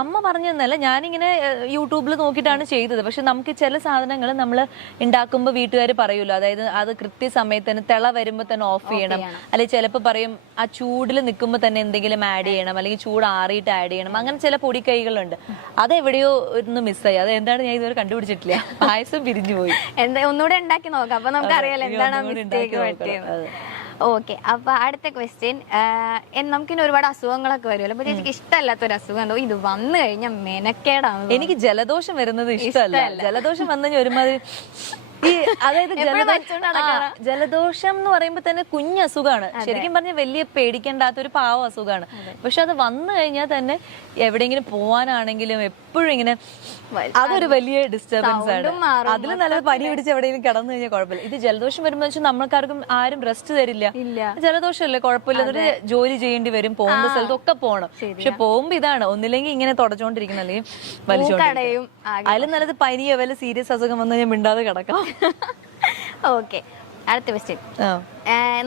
അമ്മ പറഞ്ഞതല്ല, ഞാനിങ്ങനെ യൂട്യൂബിൽ നോക്കിയിട്ടാണ് ചെയ്തത്. പക്ഷെ നമുക്ക് ചില സാധനങ്ങൾ നമ്മൾ ഉണ്ടാക്കുമ്പോൾ വീട്ടുകാർ പറയുമല്ലോ, അതായത് അത് കൃത്യസമയത്ത് തന്നെ തിള വരുമ്പോൾ തന്നെ ഓഫ് ചെയ്യണം, അല്ലെങ്കിൽ ചിലപ്പോൾ പറയും ആ ചൂടിൽ നിൽക്കുമ്പോൾ തന്നെ എന്തെങ്കിലും ആഡ് ചെയ്യണം, അല്ലെങ്കിൽ ചൂട് ആറിയിട്ട് ആഡ് ചെയ്യണം. അങ്ങനെ ചില പൊടിക്കൈകളുണ്ട്. അതെവിടെയോ ഒന്ന് മിസ്സായി. അത് എന്താണ് ഞാൻ ഇതുവരെ കണ്ടുപിടിച്ചിട്ടില്ല. പായസം പിരിഞ്ഞു പോയി. എന്താ ഒന്നുകൂടെ ഉണ്ടാക്കി നോക്കാം, അപ്പൊ നമുക്ക് അറിയാലോ എന്താണ് മിസ്റ്റേക്ക് പറ്റിയത്. ഓക്കെ, അപ്പൊ അടുത്ത ക്വസ്റ്റ്യൻ, നമുക്കിനി ഒരുപാട് അസുഖങ്ങളൊക്കെ വരുമല്ലോ. അപ്പൊ ചേച്ചിക്ക് ഇഷ്ടമല്ലാത്തൊരു അസുഖം ഉണ്ടോ? ഇത് വന്നു കഴിഞ്ഞാൽ മെനക്കേടാണ്. എനിക്ക് ജലദോഷം വരുന്നത് ഇഷ്ടമല്ല. ജലദോഷം വന്നു കഴിഞ്ഞാൽ ഒരുമാതിരി അതായത് ജലദോഷം എന്ന് പറയുമ്പോ തന്നെ കുഞ്ഞ് അസുഖമാണ്. ശരിക്കും പറഞ്ഞാൽ വലിയ പേടിക്കേണ്ടാത്ത ഒരു പാവ അസുഖമാണ്. പക്ഷെ അത് വന്നു കഴിഞ്ഞാൽ തന്നെ എവിടെയെങ്കിലും പോവാനാണെങ്കിലും എപ്പോഴും ഇങ്ങനെ അതൊരു വലിയ ഡിസ്റ്റർബൻസ് ആണ്. അതിൽ നല്ലത് പനി പിടിച്ച് എവിടെയെങ്കിലും കിടന്നു കഴിഞ്ഞാൽ കുഴപ്പമില്ല. ഇത് ജലദോഷം വരുമ്പോ വെച്ചാൽ നമ്മൾക്കാർക്കും ആരും റെസ്റ്റ് തരില്ല. ജലദോഷമല്ലേ, കുഴപ്പമില്ല, ഒരു ജോലി ചെയ്യേണ്ടി വരും, പോകുന്ന സ്ഥലത്തൊക്കെ പോകണം. പക്ഷെ പോകുമ്പോ ഇതാണ്, ഒന്നില്ലെങ്കിൽ ഇങ്ങനെ തുടച്ചോണ്ടിരിക്കുന്ന, അല്ലെങ്കിൽ വലിച്ചോണ്ടിരിക്കും. അതിലും നല്ലത് പനിയോ വല്ല സീരിയസ് അസുഖം വന്നു കഴിഞ്ഞാൽ മിണ്ടാതെ കിടക്കാം. ഓക്കെ, അടുത്ത ക്വസ്റ്റ്യൻ.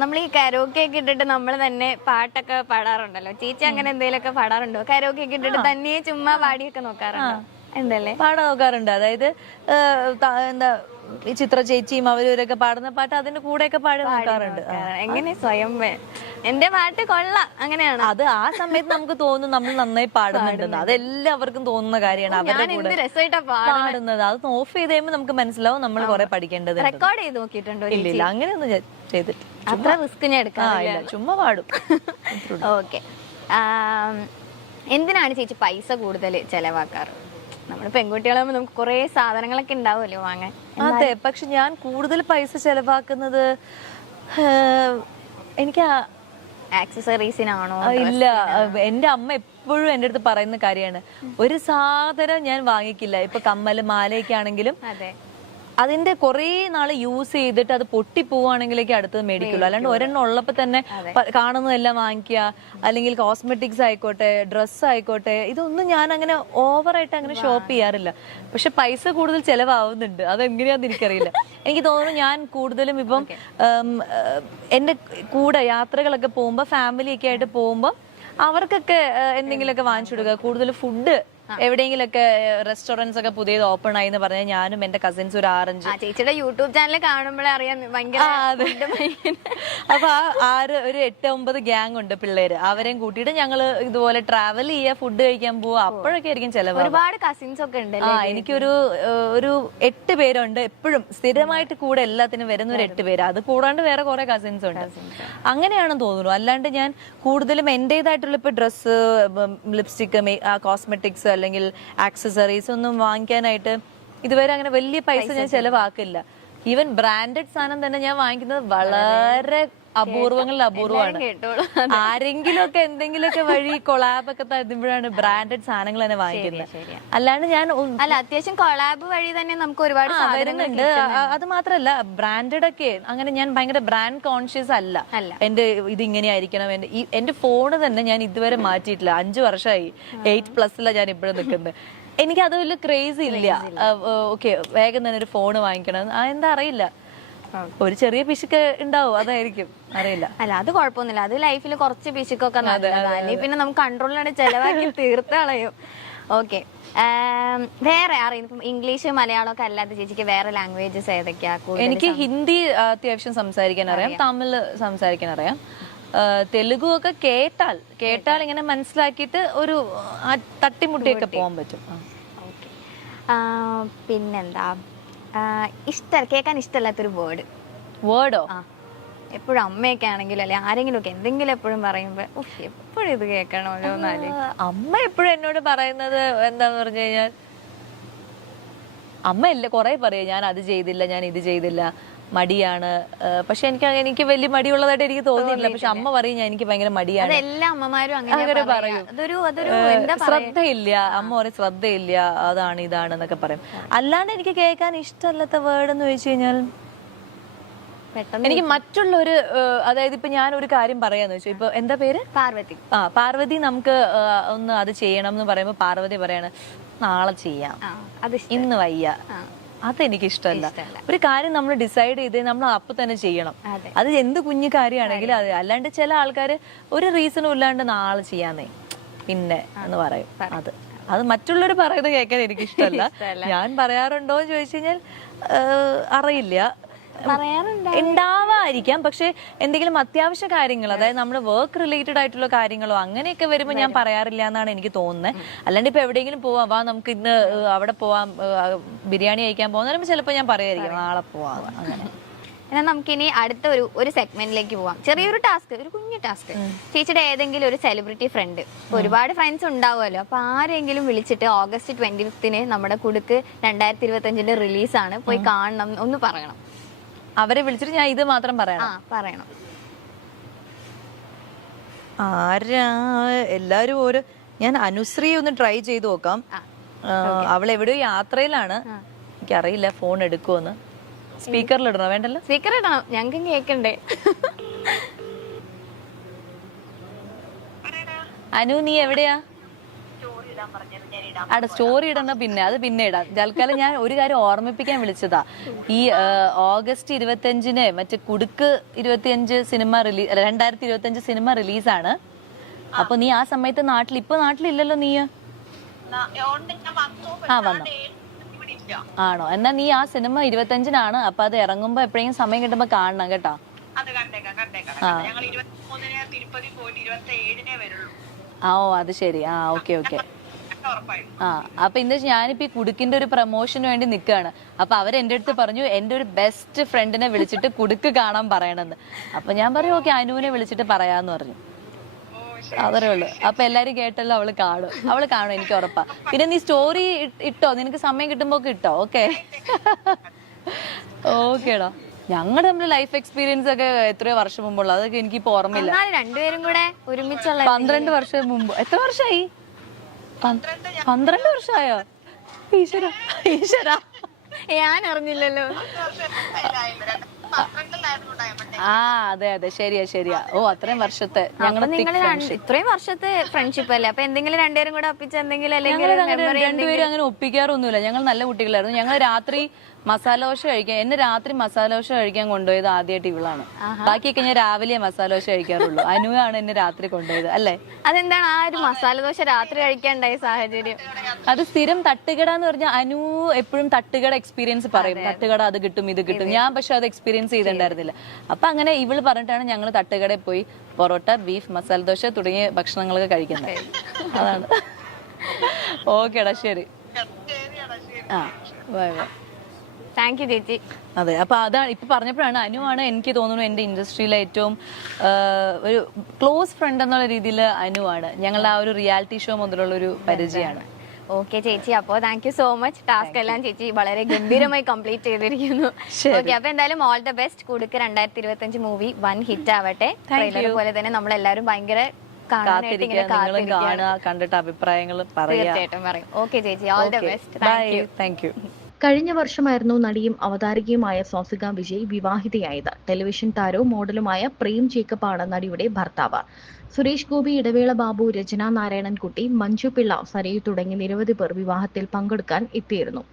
നമ്മൾ ഈ കരോക്കെ ഒക്കെ ഇട്ടിട്ട് നമ്മൾ തന്നെ പാട്ടൊക്കെ പാടാറുണ്ടല്ലോ. ചേച്ചി അങ്ങനെ എന്തെങ്കിലുമൊക്കെ പാടാറുണ്ടോ? കരോക്കെ ഒക്കെ ഇട്ടിട്ട് തന്നെ ചുമ്മാ പാടിയൊക്കെ നോക്കാറുണ്ടോ? എന്തല്ലേ പാടാൻ നോക്കാറുണ്ട്. അതായത് എന്താ ഈ ചിത്ര ചേച്ചിയും അവരൊക്കെ പാടുന്ന പാട്ട് അതിന്റെ കൂടെയൊക്കെ പാടി നോക്കാറുണ്ട്. എങ്ങനെ സ്വയം എന്റെ പാട്ട് കൊള്ളാം അങ്ങനെയാണ്? അത് ആ സമയത്ത് നമുക്ക് തോന്നും നമ്മൾ നന്നായി പാടുന്നുണ്ടെന്ന്. അതെല്ലാവർക്കും തോന്നുന്ന കാര്യമാണ്. അവരുടെ കൂടെ പാടുന്നത് അത് ഓഫ് ചെയ്ത് കഴിയുമ്പോൾ നമുക്ക് മനസ്സിലാവും നമ്മൾ കുറെ പഠിക്കേണ്ടത്. റെക്കോർഡ് ചെയ്ത് നോക്കിയിട്ടുണ്ടോ? ഇല്ല, അങ്ങനെയൊന്നും ചെയ്തിട്ട് അത്ര റിസ്ക് ഞാൻ എടുക്കാറില്ല, ചുമ്മാ പാടും. ഓക്കെ, എന്തിനാണ് ചേച്ചി പൈസ കൂടുതൽ ചെലവാക്കാറ്? നമ്മള് പെൺകുട്ടികളാകുമ്പോ നമുക്ക് കുറെ സാധനങ്ങളൊക്കെ ഉണ്ടാവുമല്ലോ വാങ്ങാൻ. അതെ, പക്ഷെ ഞാൻ കൂടുതൽ പൈസ ചെലവാക്കുന്നത് എനിക്ക് ആക്സസറീസിനാണോ? ഇല്ല, എന്റെ അമ്മ എപ്പോഴും എന്റെ അടുത്ത് പറയുന്ന കാര്യമാണ്, ഒരു സാധനം ഞാൻ വാങ്ങിക്കില്ല. ഇപ്പൊ കമ്മല് മാലയൊക്കെ ആണെങ്കിലും അതിന്റെ കുറെ നാള് യൂസ് ചെയ്തിട്ട് അത് പൊട്ടിപ്പോവാണെങ്കിലേക്ക് അടുത്തത് മേടിക്കുള്ളൂ. അല്ലാണ്ട് ഒരെണ്ണം ഉള്ളപ്പോ തന്നെ കാണുന്നതെല്ലാം വാങ്ങിക്കുക, അല്ലെങ്കിൽ കോസ്മെറ്റിക്സ് ആയിക്കോട്ടെ, ഡ്രസ്സ് ആയിക്കോട്ടെ, ഇതൊന്നും ഞാൻ അങ്ങനെ ഓവറായിട്ട് അങ്ങനെ ഷോപ്പ് ചെയ്യാറില്ല. പക്ഷെ പൈസ കൂടുതൽ ചെലവാവുന്നുണ്ട്. അതെങ്ങനെയാന്ന് എനിക്കറിയില്ല. എനിക്ക് തോന്നുന്നു ഞാൻ കൂടുതലും ഇപ്പം എന്റെ കൂടെ യാത്രകളൊക്കെ പോകുമ്പോ, ഫാമിലിയൊക്കെ ആയിട്ട് പോകുമ്പോ അവർക്കൊക്കെ എന്തെങ്കിലുമൊക്കെ വാങ്ങിച്ചു കൊടുക്കുക. കൂടുതൽ ഫുഡ് എവിടെയെങ്കിലൊക്കെ റെസ്റ്റോറൻറ്റ്സ് ഒക്കെ പുതിയത് ഓപ്പൺ ആയി എന്ന് പറഞ്ഞാൽ ഞാനും എന്റെ കസിൻസ് ഒരു 6-5 ചേച്ചിയുടെ യൂട്യൂബ് ചാനൽ കാണുമ്പോഴേ അറിയാം അപ്പൊ ഒരു 8-9 ഗ്യാങ് ഉണ്ട് പിള്ളേര്. അവരെയും കൂട്ടിയിട്ട് ഞങ്ങള് ഇതുപോലെ ട്രാവൽ ചെയ്യുക, ഫുഡ് കഴിക്കാൻ പോവുക. അപ്പോഴൊക്കെ ആയിരിക്കും ചെലവ്. ഒരുപാട് കസിൻസ് ഒക്കെ ഉണ്ട്. എനിക്കൊരു 8 പേരുണ്ട് എപ്പോഴും സ്ഥിരമായിട്ട് കൂടെ എല്ലാത്തിനും വരുന്ന ഒരു 8 പേര്. അത് കൂടാണ്ട് വേറെ കുറെ കസിൻസ് ഉണ്ട്. അങ്ങനെയാണെന്ന് തോന്നുന്നു. അല്ലാണ്ട് ഞാൻ കൂടുതലും എന്റേതായിട്ടുള്ള ഇപ്പൊ ഡ്രസ്സ്, ലിപ്സ്റ്റിക്, കോസ്മെറ്റിക്സ് അല്ലെങ്കിൽ ആക്സസറീസ് ഒന്നും വാങ്ങിക്കാനായിട്ട് ഇതുവരെ അങ്ങനെ വലിയ പൈസ ഞാൻ ചെലവാക്കില്ല. ഈവൻ ബ്രാൻഡഡ് സാധനം തന്നെ ഞാൻ വാങ്ങിക്കുന്നത് വളരെ അപൂർവങ്ങളിൽ അപൂർവമാണ്. ആരെങ്കിലും ഒക്കെ എന്തെങ്കിലുമൊക്കെ വഴി കൊളാബൊക്കെ തരുമ്പോഴാണ് ബ്രാൻഡഡ് സാധനങ്ങൾ തന്നെ വാങ്ങിക്കുന്നത്. അല്ലാണ്ട് ഞാൻ അത്യാവശ്യം കൊളാബ് വഴി തന്നെ നമുക്ക് ഒരുപാട് വരുന്നുണ്ട്. അത് മാത്രല്ല, ബ്രാൻഡഡ് ഒക്കെ അങ്ങനെ ഞാൻ ഭയങ്കര ബ്രാൻഡ് കോൺഷ്യസ് അല്ല. എന്റെ ഇത് ഇങ്ങനെ ആയിരിക്കണം. എന്റെ ഫോണ് തന്നെ ഞാൻ ഇതുവരെ മാറ്റിയിട്ടില്ല. 5 വർഷമായി. 8+ ഞാൻ ഇപ്പോഴും നിൽക്കുന്നത്. എനിക്ക് അത് വലിയ ക്രേസ് ഇല്ല. ഓക്കെ, വേഗം തന്നെ ഒരു ഫോണ് വാങ്ങിക്കണം, എന്താ അറിയില്ല, ഒരു ചെറിയ പിശുക്ക് ഉണ്ടാവും, അതായിരിക്കും, അറിയില്ല. അല്ല, അത് കുഴപ്പമൊന്നുമില്ല. അത് ലൈഫിൽ കുറച്ച് പിശുക്കൊക്കെ നല്ലതാണ്. പിന്നെ നമുക്ക് കൺട്രോളിലാണ് ചെലവാക്കി തീർത്ത് കളയും. ഓക്കെ, വേറെ അറിയുന്നു ഇപ്പം ഇംഗ്ലീഷ് മലയാളം ഒക്കെ അല്ലാതെ ചേച്ചിക്ക് വേറെ ലാംഗ്വേജസ് ഏതൊക്കെയാ? എനിക്ക് ഹിന്ദി അത്യാവശ്യം സംസാരിക്കാൻ അറിയാം, തമിഴ് സംസാരിക്കാൻ അറിയാം, തെലുഗു ഒക്കെ കേട്ടാൽ ഇങ്ങനെ മനസ്സിലാക്കിയിട്ട് ഒരു തട്ടിമുട്ടിയൊക്കെ പോകാൻ പറ്റും. പിന്നെന്താ കേൾക്കാൻ ഇഷ്ടമല്ലാത്തൊരു വേർഡോ? എപ്പോഴും അമ്മയൊക്കെ ആണെങ്കിലും അല്ലെ ആരെങ്കിലും ഒക്കെ എന്തെങ്കിലും എപ്പോഴും പറയുമ്പോ എപ്പോഴും ഇത് കേൾക്കണമല്ലോ. അമ്മ എപ്പോഴും എന്നോട് പറയുന്നത് എന്താന്ന് പറഞ്ഞു കഴിഞ്ഞാൽ, അമ്മ കുറെ പറയും ഞാൻ അത് ചെയ്തില്ല, ഞാൻ ഇത് ചെയ്തില്ല, മടിയാണ്. പക്ഷെ എനിക്ക് വലിയ മടിയുള്ളതായിട്ട് എനിക്ക് തോന്നിയില്ല. പക്ഷെ അമ്മ പറയും എനിക്ക് ഭയങ്കര മടിയാണ്. എല്ലാ അമ്മമാരും അങ്ങനെ പറയും. ശ്രദ്ധയില്ല, അമ്മ പറയും ശ്രദ്ധയില്ല, അതാണ് ഇതാണ് എന്നൊക്കെ പറയും. അല്ലാണ്ട് എനിക്ക് കേൾക്കാൻ ഇഷ്ടമല്ലാത്ത വേർഡ് എന്ന് ചോദിച്ചു കഴിഞ്ഞാൽ, എനിക്ക് മറ്റുള്ളൊരു, അതായത് ഇപ്പൊ ഞാൻ ഒരു കാര്യം പറയാന്ന് വെച്ചു, ഇപ്പൊ എന്താ പേര്? പാർവതി. പാർവതി, നമുക്ക് ഒന്ന് അത് ചെയ്യണം എന്ന് പറയുമ്പോ പാർവതി പറയാണ് നാളെ ചെയ്യാം, ഇന്ന് വയ്യ. അതെനിക്ക് ഇഷ്ടമല്ല. ഒരു കാര്യം നമ്മൾ ഡിസൈഡ് ചെയ്ത് നമ്മൾ അപ്പൊ തന്നെ ചെയ്യണം. അത് എന്ത് കുഞ്ഞു കാര്യമാണെങ്കിലും അത്. അല്ലാണ്ട് ചില ആൾക്കാര് ഒരു റീസണും ഇല്ലാണ്ട് നാളെ ചെയ്യാന്നേ പിന്നെ എന്ന് പറയും. അത് അത് മറ്റുള്ളവർ പറയുന്നത് കേൾക്കാൻ എനിക്ക് ഇഷ്ടമല്ല. ഞാൻ പറയാറുണ്ടോ എന്ന് ചോദിച്ചു കഴിഞ്ഞാൽ അറിയില്ല, ഉണ്ടാവായിരിക്കാം. പക്ഷെ എന്തെങ്കിലും അത്യാവശ്യ കാര്യങ്ങൾ, അതായത് നമ്മുടെ വർക്ക് റിലേറ്റഡ് ആയിട്ടുള്ള കാര്യങ്ങളോ അങ്ങനെയൊക്കെ വരുമ്പോൾ ഞാൻ പറയാറില്ല എന്നാണ് എനിക്ക് തോന്നുന്നത്. അല്ലാണ്ട് ഇപ്പൊ എവിടെയെങ്കിലും പോവാം, വാ നമുക്ക് ഇന്ന് അവിടെ പോവാം, ബിരിയാണി കഴിക്കാൻ പോകുന്ന ചിലപ്പോൾ ഞാൻ പറയായിരിക്കും നാളെ പോവാം അങ്ങനെ. എന്നാൽ നമുക്കിനി അടുത്ത ഒരു സെഗ്മെന്റിലേക്ക് പോവാം. ചെറിയൊരു ടാസ്ക്, ഒരു കുഞ്ഞു ടാസ്ക്. ചേച്ചിയുടെ ഏതെങ്കിലും ഒരു സെലിബ്രിറ്റി ഫ്രണ്ട്, ഒരുപാട് ഫ്രണ്ട്സ് ഉണ്ടാവുമല്ലോ, അപ്പൊ ആരെങ്കിലും വിളിച്ചിട്ട് August 25 നമ്മുടെ കുടുക്ക് 2025 റിലീസാണ്, പോയി കാണണം ഒന്ന് പറയണം. അവരെ വിളിച്ചിട്ട് ഞാൻ ഇത് മാത്രം പറയണം. ആരാ? എല്ലാരും ഓരോ, ഞാൻ അനുശ്രീ ഒന്ന് ട്രൈ ചെയ്ത് നോക്കാം. അവൾ എവിടെയോ യാത്രയിലാണ്, എനിക്കറിയില്ല ഫോൺ എടുക്കുമെന്ന്. സ്പീക്കറിൽ ഇടണോ? വേണ്ടല്ലോ, സ്പീക്കർ ഇടണം, ഞങ്ങൾക്ക് കേക്കണ്ടേ. അനു നീ എവിടെയാ? അവിടെ സ്റ്റോറി ഇടണ അത് പിന്നെ ഇടാം. തൽക്കാലം ഞാൻ ഒരു കാര്യം ഓർമ്മിപ്പിക്കാൻ വിളിച്ചതാ. ഈ August 25 മറ്റേ കുടുക്ക് 25 സിനിമ 2025 സിനിമ റിലീസാണ്. അപ്പൊ നീ ആ സമയത്ത് ഇപ്പൊ നാട്ടിലില്ലല്ലോ നീ? വന്നോ? ആണോ? എന്നാ നീ ആ സിനിമ 25 അപ്പൊ അത് ഇറങ്ങുമ്പോ എപ്പോഴെങ്കിലും സമയം കിട്ടുമ്പോ കാണണം കേട്ടോ. അത് ശരി. ഓക്കെ. അപ്പൊ ഇന്ന് ഞാനിപ്പോ ഈ കുടുക്കിന്റെ ഒരു പ്രൊമോഷന് വേണ്ടി നിൽക്കുകയാണ്. അപ്പൊ അവരെന്റെ അടുത്ത് പറഞ്ഞു എന്റെ ഒരു ബെസ്റ്റ് ഫ്രണ്ടിനെ വിളിച്ചിട്ട് കുടുക്ക് കാണാൻ പറയണമെന്ന്. അപ്പൊ ഞാൻ പറയും ഓക്കെ, അനുവിനെ വിളിച്ചിട്ട് പറയാന്ന് പറഞ്ഞു. അതേ ഉള്ളു. അപ്പൊ എല്ലാരും കേട്ടല്ലോ, അവള് കാണും എനിക്ക് ഉറപ്പാ. പിന്നെ നീ സ്റ്റോറി ഇട്ടോ, നിനക്ക് സമയം കിട്ടുമ്പോ ഇട്ടോ. ഓക്കേടാ. ഞങ്ങളുടെ നമ്മുടെ ലൈഫ് എക്സ്പീരിയൻസ് ഒക്കെ എത്രയോ വർഷം മുമ്പുള്ള, അതൊക്കെ എനിക്കിപ്പോ ഓർമ്മയില്ല. രണ്ടുപേരും കൂടെ ഒരുമിച്ചുള്ള 12 വർഷം മുമ്പ്. എത്ര വർഷമായി? 12 വർഷമായോ? ഈശ്വര ഞാൻ അറിഞ്ഞില്ലല്ലോ. അതെ ശരിയാ. അത്രയും വർഷത്തെ ഇത്രയും വർഷത്തെ ഫ്രണ്ട്ഷിപ്പ് അല്ലേ? അപ്പൊ എന്തെങ്കിലും രണ്ടുപേരും കൂടെ ഒപ്പിച്ച് എന്തെങ്കിലും, അല്ലെങ്കിൽ രണ്ടുപേരും അങ്ങനെ ഒപ്പിക്കാറൊന്നുമില്ല. ഞങ്ങൾ നല്ല കുട്ടികളായിരുന്നു. ഞങ്ങൾ രാത്രി മസാല ദോശ കഴിക്കാൻ, എന്നെ രാത്രി മസാല ദോശ കഴിക്കാൻ കൊണ്ടുപോയത് ആദ്യമായിട്ട് ഇവളാണ്. ബാക്കിയൊക്കെ ഞാൻ രാവിലെ മസാല ദോശ കഴിക്കാറുള്ളൂ. അനുവാണ് എന്നെ രാത്രി കൊണ്ടുപോയത്. അല്ലേ? അതെന്താണ് ആ ഒരു മസാല ദോശ രാത്രി കഴിക്കാണ്ടായ സാഹചര്യം? അത് സ്ഥിരം തട്ടുകട എന്ന് പറഞ്ഞാൽ അനു എപ്പോഴും തട്ടുകട എക്സ്പീരിയൻസ് പറയും. തട്ടുകട അത് കിട്ടും ഇത് കിട്ടും. ഞാൻ പക്ഷെ അത് എക്സ്പീരിയൻസ് ചെയ്തിട്ടുണ്ടായിരുന്നില്ല. അപ്പൊ അങ്ങനെ ഇവള് പറഞ്ഞിട്ടാണ് ഞങ്ങൾ തട്ടുകടയിൽ പോയി പൊറോട്ട, ബീഫ്, മസാല ദോശ തുടങ്ങിയ ഭക്ഷണങ്ങളൊക്കെ കഴിക്കുന്നത്. അതാണ്. ഓക്കേടാ, ശരി. ബൈ. താങ്ക് യു ചേച്ചി. അതെ, അപ്പൊ അതാണ് ഇപ്പൊ പറഞ്ഞപ്പോഴാണ് അനുവാണ് എനിക്ക് തോന്നുന്നു എന്റെ ഇൻഡസ്ട്രിയിലെ ഏറ്റവും ഒരു ക്ലോസ് ഫ്രണ്ട് എന്നുള്ള രീതിയിൽ അനുവാണ്. ഞങ്ങളുടെ ആ ഒരു റിയാലിറ്റി ഷോ മുതലുള്ള ഒരു പരിചയമാണ്. ഓക്കെ ചേച്ചി, അപ്പോ thank you so much. Task എല്ലാം ചേച്ചി വളരെ ഗംഭീരമായി കംപ്ലീറ്റ് ചെയ്തിരിക്കുന്നു. ഓക്കെ, അപ്പൊ എന്തായാലും all the best. Kudukku 2025 movie 1 hit ആവട്ടെ. പോലെ തന്നെ നമ്മളെല്ലാരും ഭയങ്കര കണ്ടിട്ട് അഭിപ്രായങ്ങൾ തീർച്ചയായിട്ടും പറയും. ഓക്കെ ചേച്ചി, all the best. Thank you. കഴിഞ്ഞ വർഷമായിരുന്നു നടിയും അവതാരകയുമായ സ്വാസിക വിജയ് വിവാഹിതയായത്. ടെലിവിഷൻ താരവും മോഡലുമായ പ്രേം ജേക്കബാണ് നടിയുടെ ഭർത്താവ്. സുരേഷ് ഗോപി, ഇടവേള ബാബു, രചന നാരായണൻകുട്ടി, മഞ്ജു പിള്ള, സരയു തുടങ്ങി നിരവധി പേർ വിവാഹത്തിൽ പങ്കെടുക്കാൻ എത്തിയിരുന്നു.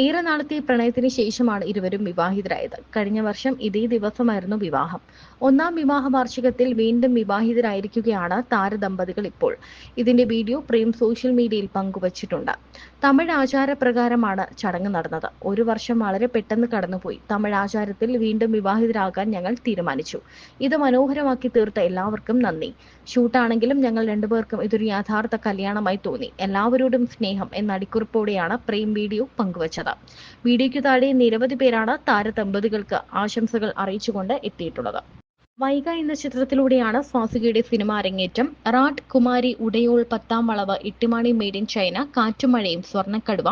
ഏറെ നാളത്തെ പ്രണയത്തിന് ശേഷമാണ് ഇരുവരും വിവാഹിതരായത്. കഴിഞ്ഞ വർഷം ഇതേ ദിവസമായിരുന്നു വിവാഹം. 1ാം വിവാഹ വാർഷികത്തിൽ വീണ്ടും വിവാഹിതരായിരിക്കുകയാണ് താരദമ്പതികൾ ഇപ്പോൾ. ഇതിന്റെ വീഡിയോ പ്രേം സോഷ്യൽ മീഡിയയിൽ പങ്കുവച്ചിട്ടുണ്ട്. തമിഴ് ആചാരപ്രകാരമാണ് ചടങ്ങ് നടന്നത്. 1 വർഷം വളരെ പെട്ടെന്ന് കടന്നുപോയി. തമിഴ് ആചാരത്തിൽ വീണ്ടും വിവാഹിതരാകാൻ ഞങ്ങൾ തീരുമാനിച്ചു. ഇത് മനോഹരമാക്കി തീർത്ത എല്ലാവർക്കും നന്ദി. ഷൂട്ടാണെങ്കിലും ഞങ്ങൾ രണ്ടുപേർക്കും ഇതൊരു യഥാർത്ഥ കല്യാണമായി തോന്നി. എല്ലാവരോടും സ്നേഹം എന്ന അടിക്കുറിപ്പോടെയാണ് പ്രേം വീഡിയോ പങ്കുവച്ചത്. വീഡിയോയ്ക്ക് താഴെ നിരവധി പേരാണ് താരദമ്പതികൾക്ക് ആശംസകൾ അറിയിച്ചുകൊണ്ട് എത്തിയിട്ടുള്ളത്. വൈഗ എന്ന ചിത്രത്തിലൂടെയാണ് സ്വാസികയുടെ സിനിമ അരങ്ങേറ്റം. റാട്ട്, കുമാരി, ഉടയോൾ, 10ാം വളവ്, ഇട്ടിമാണി, മെയ്ഡ് ഇൻ ചൈന, കാറ്റുമഴയും, സ്വർണ്ണക്കടുവ,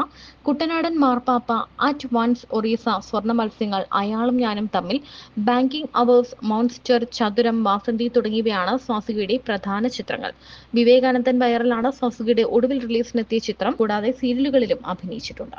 കുട്ടനാടൻ മാർപ്പാപ്പ, അറ്റ് വൺസ്, ഒറീസ, സ്വർണ്ണ മത്സ്യങ്ങൾ, അയാളും ഞാനും തമ്മിൽ, ബാങ്കിംഗ് അവേഴ്സ്, മോൺസ്റ്റർ, ചതുരം, വാസന്തി തുടങ്ങിയവയാണ് സ്വാസികയുടെ പ്രധാന ചിത്രങ്ങൾ. വിവേകാനന്ദൻ വൈറലാണ് സ്വാസികയുടെ ഒടുവിൽ റിലീസിനെത്തിയ ചിത്രം. കൂടാതെ സീരിയലുകളിലും അഭിനയിച്ചിട്ടുണ്ട്.